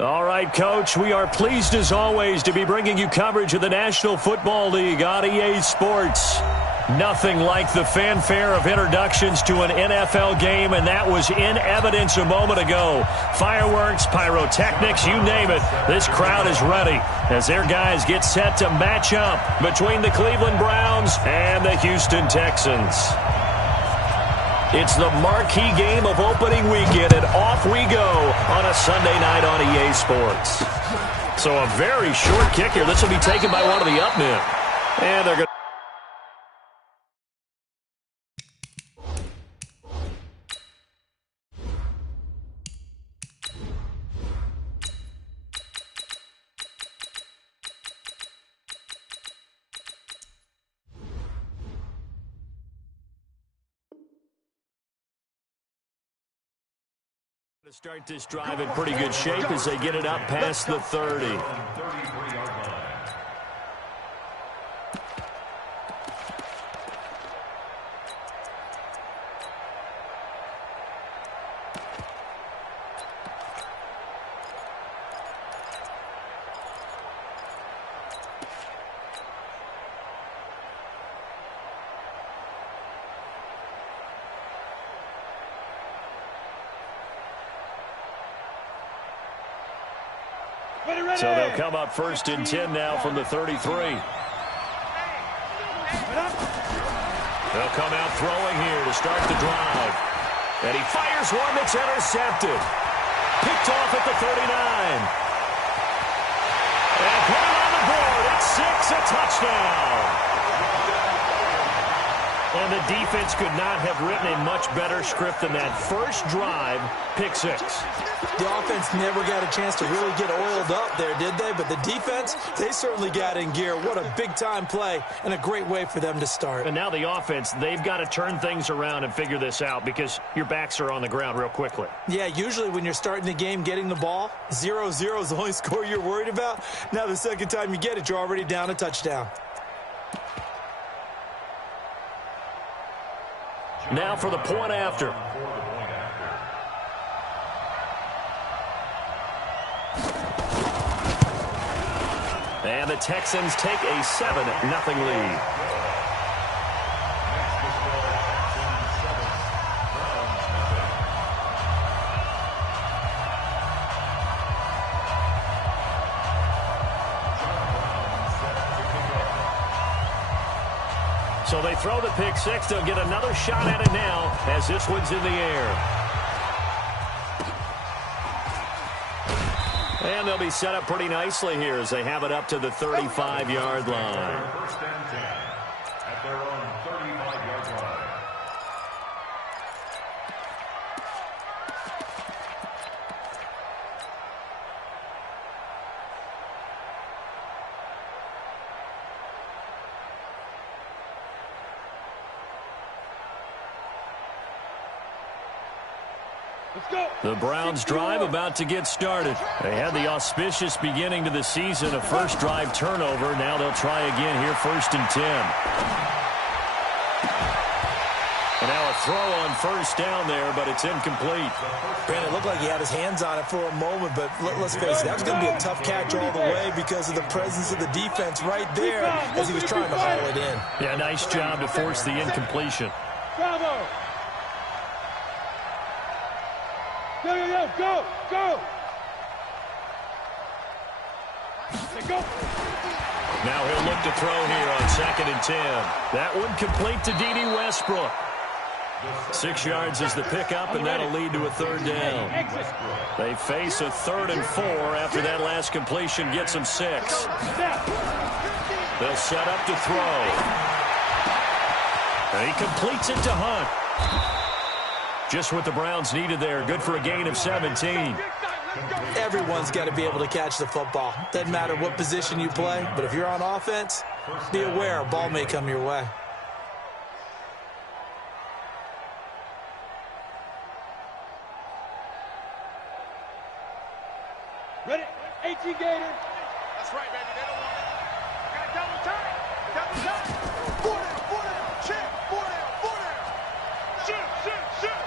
All right, Coach, we are pleased as always to be bringing you coverage of the National Football League on EA Sports. Nothing like the fanfare of introductions to an NFL game, and that was in evidence a moment ago. Fireworks, pyrotechnics, you name it. This crowd is ready as their guys get set to match up between the Cleveland Browns and the Houston Texans. It's the marquee game of opening weekend, and off we go on a Sunday night on EA Sports. So a very short kick here. This will be taken by one of the up men. And they're going to... start this drive in pretty good shape as they get it up past the 30. So they'll come up first and 10 now from the 33. They'll come out throwing here to start the drive. And he fires one that's intercepted. Picked off at the 39. And put it on the board. It's 6, a touchdown. And the defense could not have written a much better script than that. First drive, pick 6. The offense never got a chance to really get oiled up there, did they? But the defense, they certainly got in gear. What a big-time play and a great way for them to start. And now the offense, they've got to turn things around and figure this out because your backs are on the ground real quickly. Yeah, usually when you're starting the game getting the ball, 0-0 is the only score you're worried about. Now the second time you get it, you're already down a touchdown. Now for the point after. And the Texans take a 7-0 lead. So they throw the pick 6. They'll get another shot at it now as this one's in the air. And they'll be set up pretty nicely here as they have it up to the 35-yard line. First and 10 at their own 35-yard line. The Browns drive about to get started. They had the auspicious beginning to the season, a first drive turnover. Now they'll try again here, first and 10. And now a throw on first down there, but it's incomplete. Brandon, it looked like he had his hands on it for a moment, but let's face it, that was going to be a tough catch all the way because of the presence of the defense right there as he was trying to haul it in. Yeah, nice job to force the incompletion. Bravo! Go, go, go! Go! Now he'll look to throw here on 2nd and 10. That one complete to D.D. Westbrook. 6 yards is the pickup, and that'll lead to a third down. They face a 3rd and 4 after that last completion gets them 6. They'll set up to throw. And he completes it to Hunt. Just what the Browns needed there. Good for a gain of 17. Everyone's got to be able to catch the football. Doesn't matter what position you play, but if you're on offense, be aware a ball may come your way. Ready? 18 Gators. That's right, baby. They don't want it. Got double time. Double time. 4 down, 4 down. Check. 4 down, 4 down. Shoot, shoot, shoot.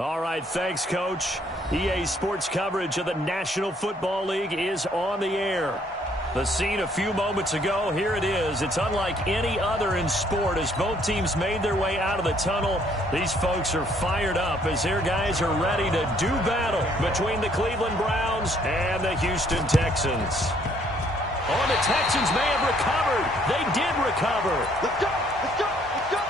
All right, thanks, Coach. EA Sports coverage of the National Football League is on the air. The scene a few moments ago, here it is. It's unlike any other in sport as both teams made their way out of the tunnel. These folks are fired up as their guys are ready to do battle between the Cleveland Browns and the Houston Texans. Oh, the Texans may have recovered. They did recover. Let's go! Let's go! Let's go!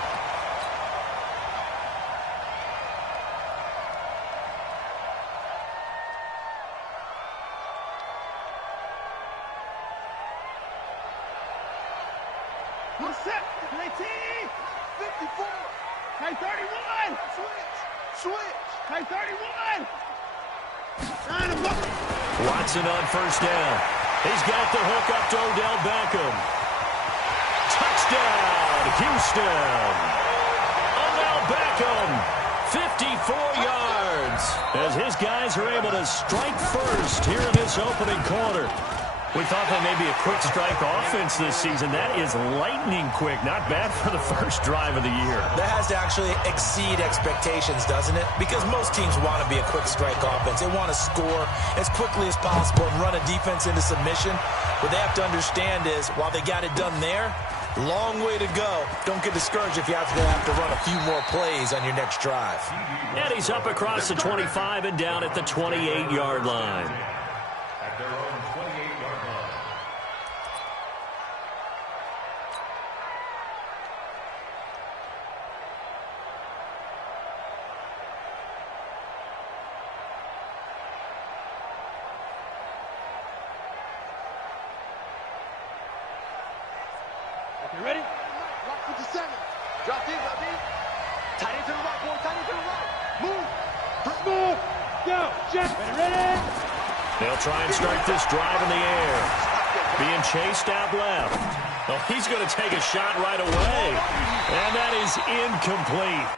We're set. 19, 54. Hey, 31. Switch. Hey, 31. Watson on first down. He's got the hook up to Odell Beckham. Touchdown, Houston. Odell Beckham, 54 yards. As his guys are able to strike first here in this opening quarter. We thought that may be a quick strike offense this season. That is lightning quick. Not bad for the first drive of the year. That has to actually exceed expectations, doesn't it? Because most teams want to be a quick strike offense. They want to score as quickly as possible and run a defense into submission. What they have to understand is, while they got it done there, long way to go. Don't get discouraged if you have to run a few more plays on your next drive. And he's up across the 25 and down at the 28-yard line. At their own 28-yard line. Okay, ready? Lock 57. Drop deep, drop deep. Tight into the right, boy. Tight into the right. Move. Move. Go. Check. Ready? They'll try and start this drive in the air. Being chased out left. Oh, he's going to take a shot right away. And that is incomplete.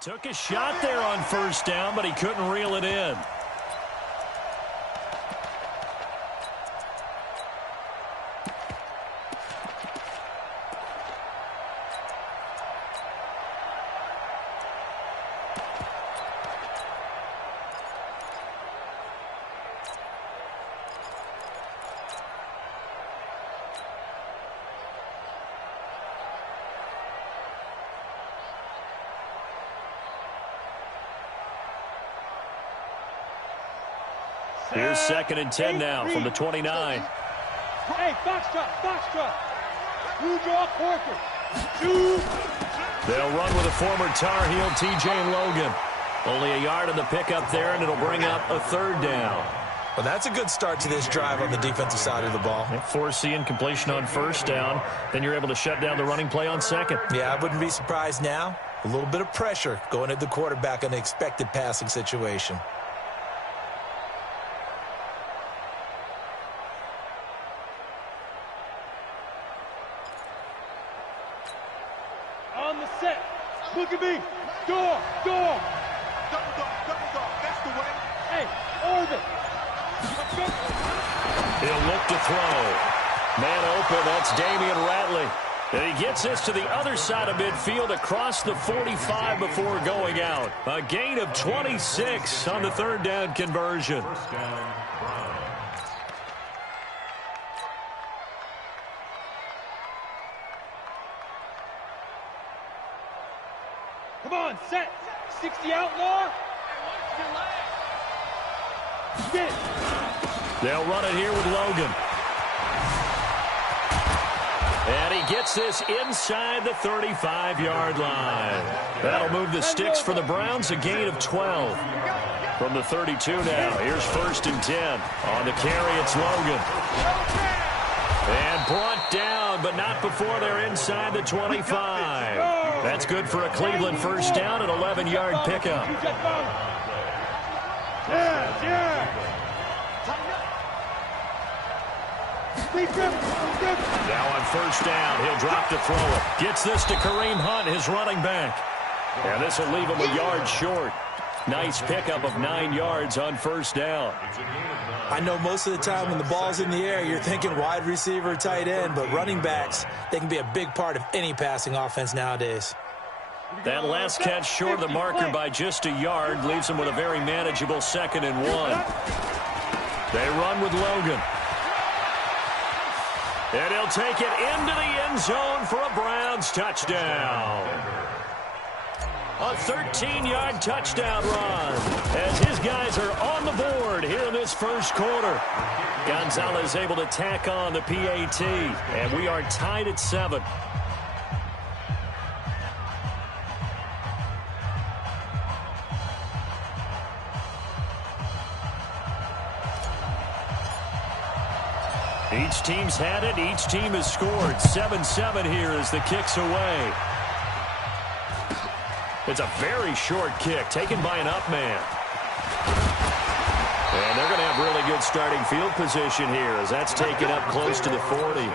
Took a shot there on first down, but he couldn't reel it in. Here's 2nd and 10 now from the 29. Hey, foxtrot. Blue draw, Corker. 2. They'll run with a former Tar Heel, TJ Logan. Only a yard in the pickup there, and it'll bring up a 3rd down. Well, that's a good start to this drive on the defensive side of the ball. Force the incompletion on first down. Then you're able to shut down the running play on 2nd. Yeah, I wouldn't be surprised now. A little bit of pressure going at the quarterback in the expected passing situation. On the set. Look at me. Door. Double dog. That's the way. Hey, orbit. He'll look to throw. Man open, that's Damian Ratley. And he gets this to the other side of midfield across the 45 before going out. A gain of 26 on the third down conversion. First down, Browns. Come on, set. 60 outlaw. Get it. They'll run it here with Logan. And he gets this inside the 35-yard line. That'll move the sticks for the Browns, a gain of 12. From the 32 now, here's 1st and 10. On the carry, it's Logan. And brought down, but not before they're inside the 25. That's good for a Cleveland first down, an 11-yard pickup. Now on first down, he'll drop to throw it. Gets this to Kareem Hunt, his running back. And this will leave him a yard short. Nice pickup of 9 yards on first down. I know most of the time when the ball's in the air, you're thinking wide receiver, tight end, but running backs, they can be a big part of any passing offense nowadays. That last catch short of the marker by just a yard leaves him with a very manageable 2nd and 1. They run with Logan. And he'll take it into the end zone for a Browns touchdown. A 13-yard touchdown run as his guys are on the board here in this first quarter. Gonzalez able to tack on the PAT, and we are tied at 7. Each team's had it. Each team has scored. 7-7 here as the kick's away. It's a very short kick taken by an up man. And they're going to have really good starting field position here as that's taken up close to the 40.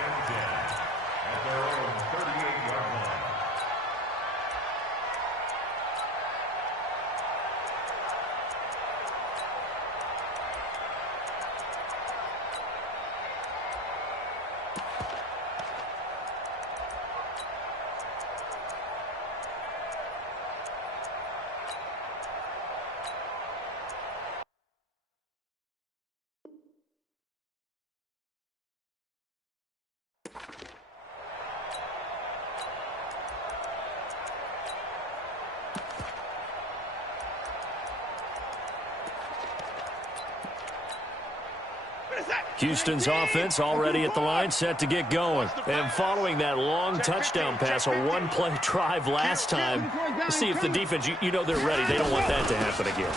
Houston's offense already at the line, set to get going. And following that long touchdown pass, a one-play drive last time, see if the defense, you know they're ready. They don't want that to happen again.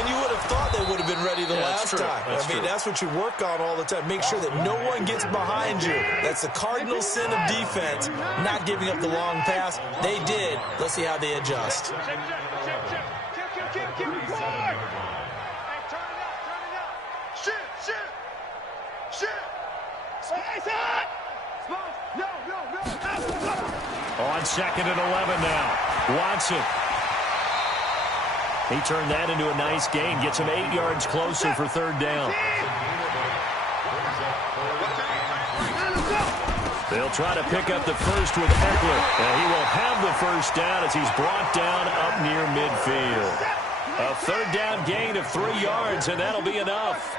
And you would have thought they would have been ready the last time. That's what you work on all the time. Make sure that no one gets behind you. That's the cardinal sin of defense, not giving up the long pass. They did. Let's see how they adjust. On 2nd and 11 now. Watson. He turned that into a nice gain. Gets him 8 yards closer for 3rd down. They'll try to pick up the first with Eckler. And he will have the first down as he's brought down up near midfield. A 3rd down gain of 3 yards, and that'll be enough.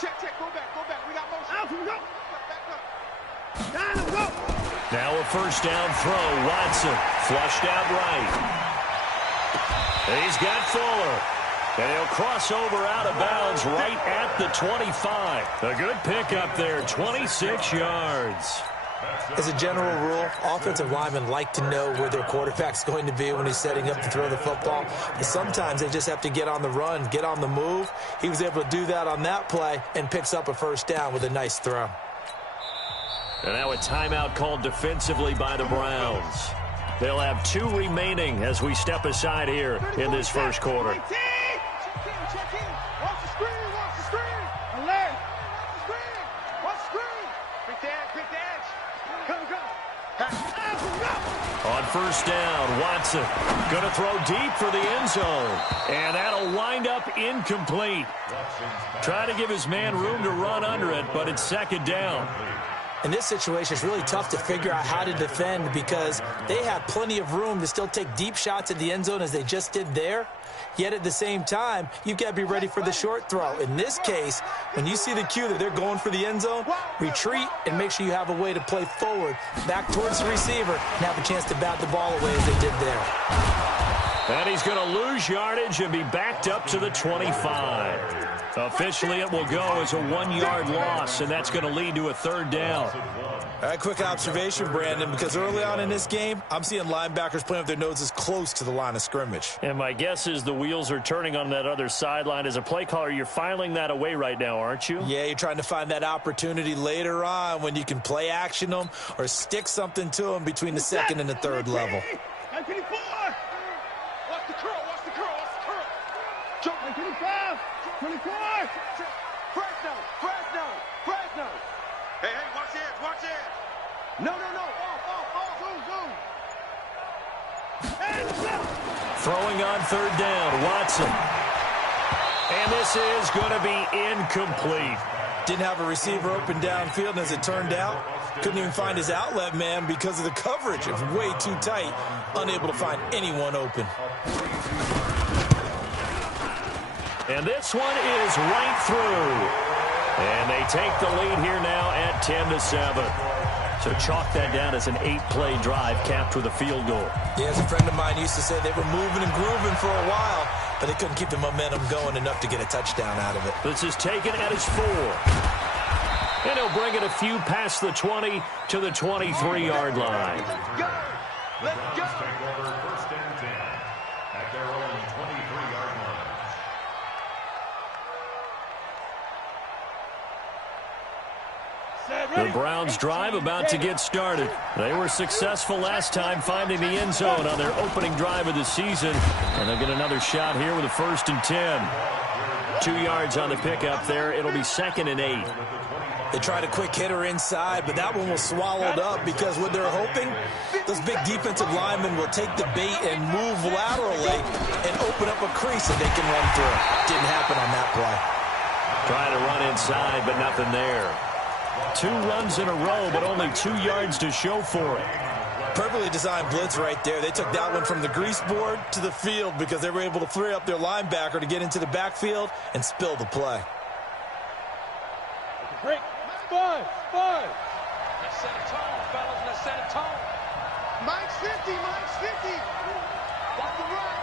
Check, go back. We got motion. Out, go. Back up. Now a first down throw. Watson flushed out right. And he's got Fuller. And he'll cross over out of bounds right at the 25. A good pickup there, 26 yards. As a general rule, offensive linemen like to know where their quarterback's going to be when he's setting up to throw the football. But sometimes they just have to get on the run, get on the move. He was able to do that on that play and picks up a first down with a nice throw. And now a timeout called defensively by the Browns. They'll have 2 remaining as we step aside here in this first quarter. Check in. Watch the screen. Alert. Watch the screen. Quick the edge. Go. On first down, Watson going to throw deep for the end zone. And that'll wind up incomplete. Trying to give his man room to run under it, but it's second down. In this situation, it's really tough to figure out how to defend because they have plenty of room to still take deep shots at the end zone as they just did there. Yet at the same time, you've got to be ready for the short throw. In this case, when you see the cue that they're going for the end zone, retreat and make sure you have a way to play forward, back towards the receiver, and have a chance to bat the ball away as they did there. And he's going to lose yardage and be backed up to the 25. Officially, it will go as a 1-yard loss, and that's going to lead to a third down. All right, quick observation, Brandon, because early on in this game, I'm seeing linebackers playing with their noses close to the line of scrimmage. And my guess is the wheels are turning on that other sideline. As a play caller, you're filing that away right now, aren't you? Yeah, you're trying to find that opportunity later on when you can play action them or stick something to them between the second and the third level. 24! Watch the curl, watch the curl, watch the curl. Jump, 25, 24. Fresno. Hey, watch it. No. Zoom. Throwing on third down, Watson. And this is going to be incomplete. Didn't have a receiver open downfield, and as it turned out, couldn't even find his outlet man because of the coverage. It was way too tight, unable to find anyone open. And this one is right through. And they take the lead here now at 10-7. So chalk that down as an 8-play drive capped with a field goal. Yeah, as a friend of mine used to say, they were moving and grooving for a while, but they couldn't keep the momentum going enough to get a touchdown out of it. This is taken at his 4. And he'll bring it a few past the 20 to the 23-yard line. Let's go. Take over first and 10 at their own 23-yard line. The Browns drive about to get started. They were successful last time finding the end zone on their opening drive of the season. And they'll get another shot here with a 1st and 10. 2 yards on the pickup there. It'll be 2nd and 8. They tried a quick hitter inside, but that one was swallowed up because what they're hoping, those big defensive linemen will take the bait and move laterally and open up a crease that they can run through. Didn't happen on that play. Trying to run inside, but nothing there. 2 runs in a row, but only 2 yards to show for it. Perfectly designed blitz right there. They took that one from the grease board to the field because they were able to free up their linebacker to get into the backfield and spill the play. Break. Spud. Let's set a tone, fellas. Let's set a tone. Mike's 50. Watch the run.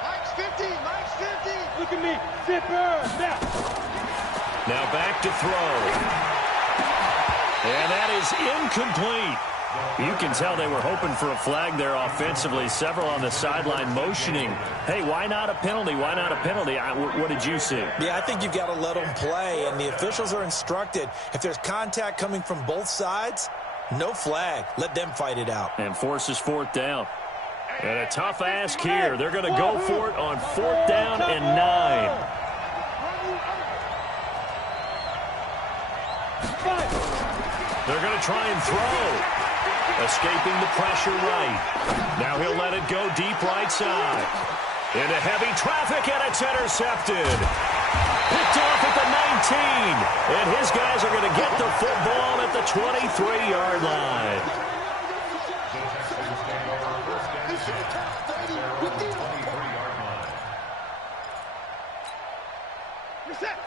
Mike's 50. Look at me. Zipper. Now back to throw. And that is incomplete. You can tell they were hoping for a flag there offensively. Several on the sideline motioning. Hey, why not a penalty? Why not a penalty? What did you see? Yeah, I think you've got to let them play, and the officials are instructed. If there's contact coming from both sides, no flag. Let them fight it out. And forces 4th down. And a tough ask here. They're going to go for it on 4th down and 9. They're going to try and throw. Escaping the pressure right. Now he'll let it go deep right side. Into heavy traffic, and it's intercepted. Picked off at the 19. And his guys are going to get the football at the 23-yard line.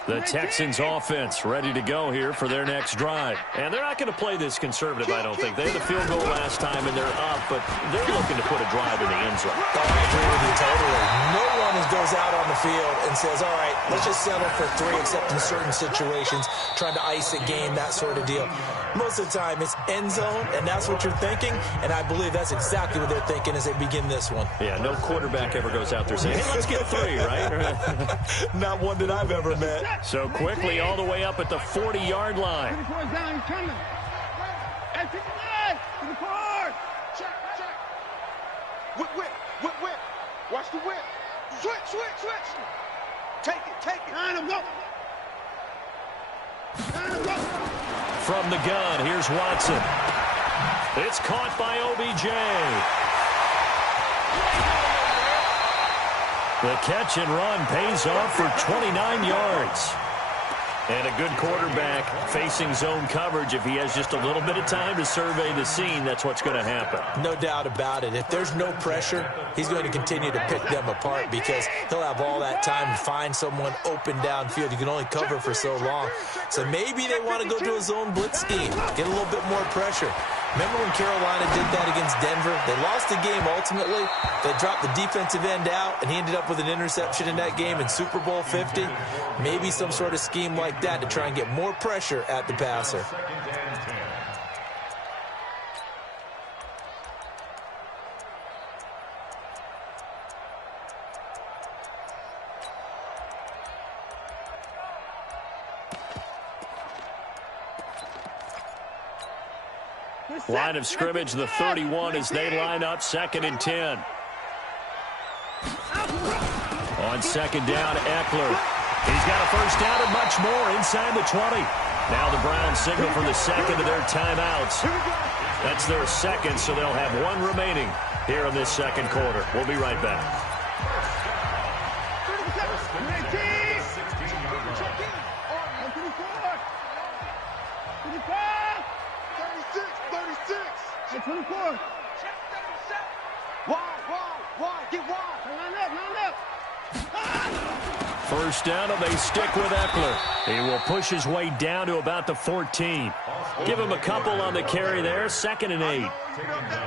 The Texans offense ready to go here for their next drive. And they're not going to play this conservative, I don't think. They had a field goal last time, and they're up, but they're looking to put a drive in the end zone. Oh, I agree with you totally. No one goes out on the field and says, all right, let's just settle for 3, except in certain situations, trying to ice a game, that sort of deal. Most of the time, it's end zone, and that's what you're thinking, and I believe that's exactly what they're thinking as they begin this one. Yeah, no quarterback ever goes out there saying, hey, let's get 3, right? Not one that I've ever met. So quickly all the way up at the 40-yard line. Down, coming. Hey, pick the leg. To the car. Check. Whip. Watch the whip. Switch. Take it. Line him up. From the gun, here's Watson. It's caught by OBJ. The catch and run pays off for 29 yards. And a good quarterback facing zone coverage. If he has just a little bit of time to survey the scene, that's what's going to happen. No doubt about it. If there's no pressure, he's going to continue to pick them apart because he'll have all that time to find someone open downfield. You can only cover for so long. So maybe they want to go to a zone blitz scheme, get a little bit more pressure. Remember when Carolina did that against Denver? They lost the game ultimately. They dropped the defensive end out, and he ended up with an interception in that game in Super Bowl 50. Maybe some sort of scheme like that to try and get more pressure at the passer. Line of scrimmage, the 31 as they line up, 2nd and 10. On 2nd down, Eckler. He's got a first down and much more inside the 20. Now the Browns signal for the second of their timeouts. That's their second, so they'll have one remaining here in this second quarter. We'll be right back. First down, and they stick with Eckler. He will push his way down to about the 14. Give him a couple on the carry there, 2nd and 8.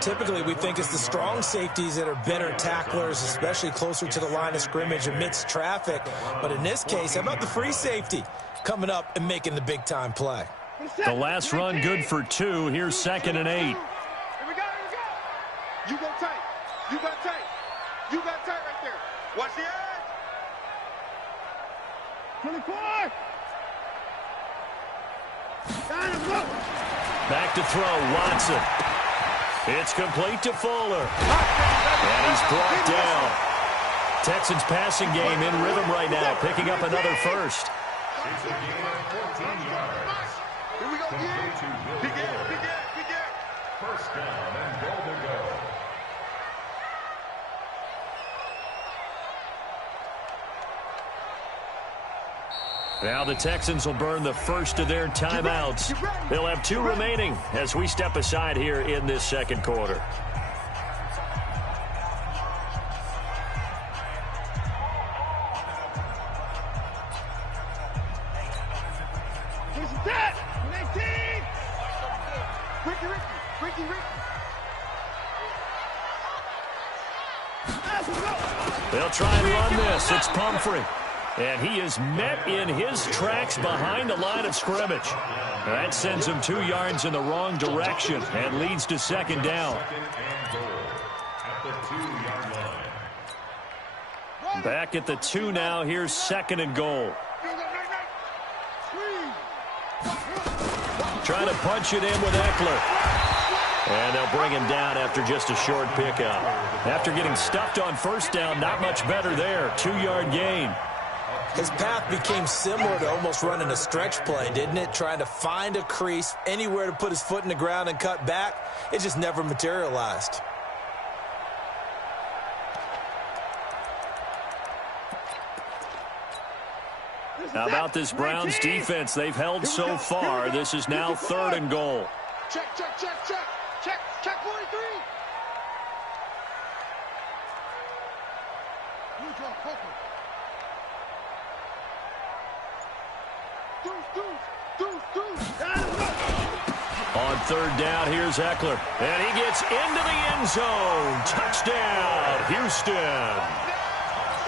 Typically, we think it's the strong safeties that are better tacklers, especially closer to the line of scrimmage amidst traffic. But in this case, how about the free safety coming up and making the big-time play? The last run good for 2. Here's 2nd and 8. Here we go. You go tight. You got tight. You got tight right there. Watch the edge. 24. Back to throw, Watson. It's complete to Fuller. And he's brought down. Texans passing game in rhythm right now, picking up another first. It's a gain of 14 yards. Here we go, begin. First down and goal to go. Now the Texans will burn the first of their timeouts. They'll have 2 remaining as we step aside here in this second quarter. They'll try and run this. It's Pumphrey. And he is met in his tracks behind the line of scrimmage. That sends him 2 yards in the wrong direction and leads to 2nd down. At the 2-yard line. Back at the 2 now. Here's 2nd and goal. Trying to punch it in with Eckler. And they'll bring him down after just a short pickup. After getting stuffed on first down, not much better there. 2-yard gain. His path became similar to almost running a stretch play, didn't it? Trying to find a crease, anywhere to put his foot in the ground and cut back. It just never materialized. How about this Browns defense? They've held so far. This is now 3rd and goal. Check 43. On 3rd down, here's Eckler. And he gets into the end zone. Touchdown, Houston.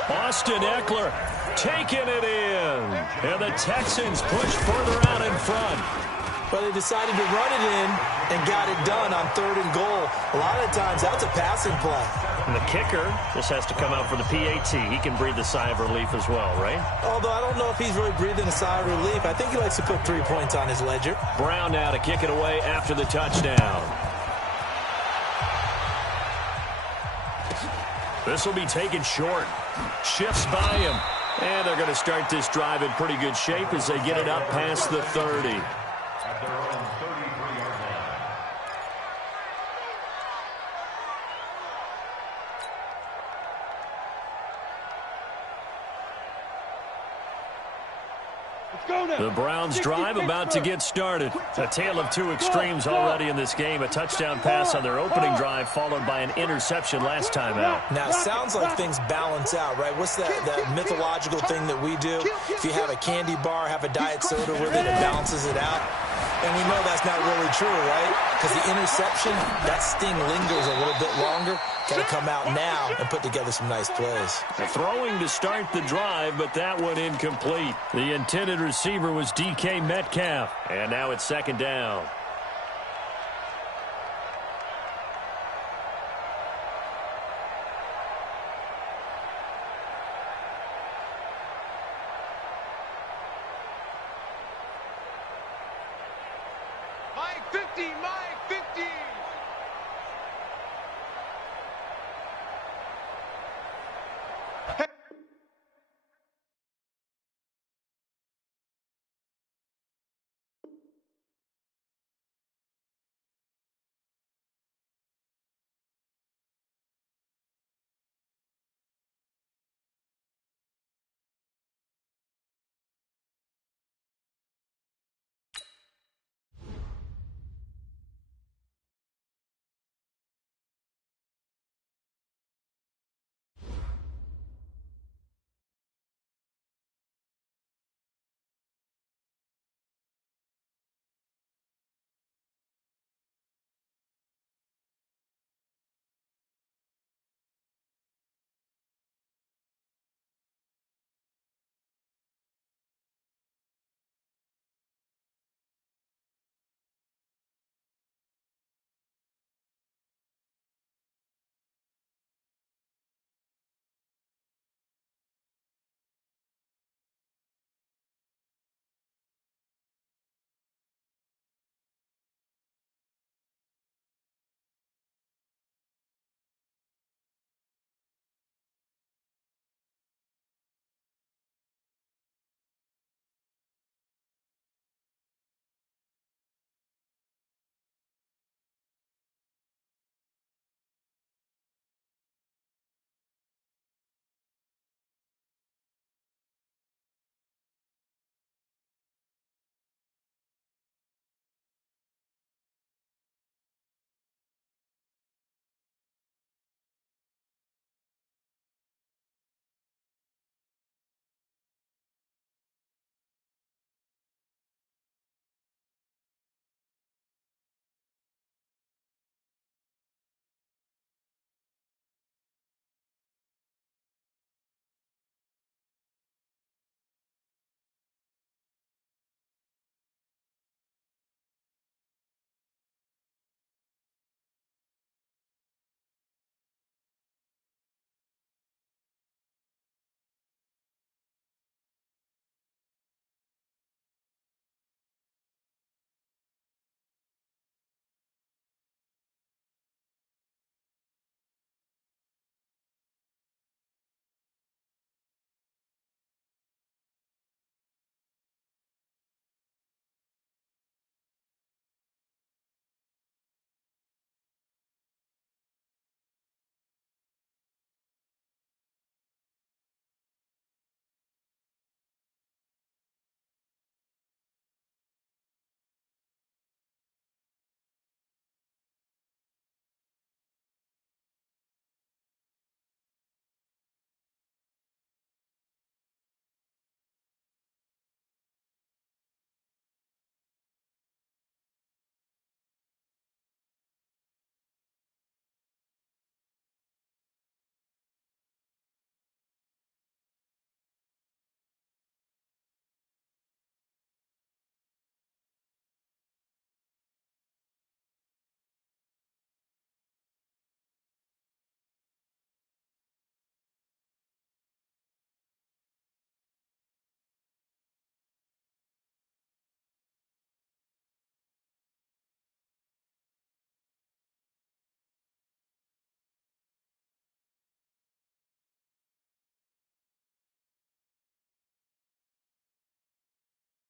Austin Eckler taking it in. And the Texans push further out in front. But they decided to run it in and got it done on 3rd and goal. A lot of the times, that's a passing play. And the kicker just has to come out for the PAT. He can breathe a sigh of relief as well, right? Although I don't know if he's really breathing a sigh of relief. I think he likes to put 3 points on his ledger. Brown now to kick it away after the touchdown. This will be taken short. Shifts by him. And they're going to start this drive in pretty good shape as they get it up past the 30. At their own 33-yard line. The Browns drive about to get started. A tale of two extremes already in this game. A touchdown pass on their opening drive followed by an interception last time out. Now, it sounds like things balance out, right? What's that mythological thing that we do? If you have a candy bar, have a diet soda with it, it balances it out. And we know that's not really true, right? Because the interception, that sting lingers a little bit longer. Got to come out now and put together some nice plays. Throwing to start the drive, but that one incomplete. The intended receiver was DK Metcalf. And now it's second down. Mike 50, Mike 50.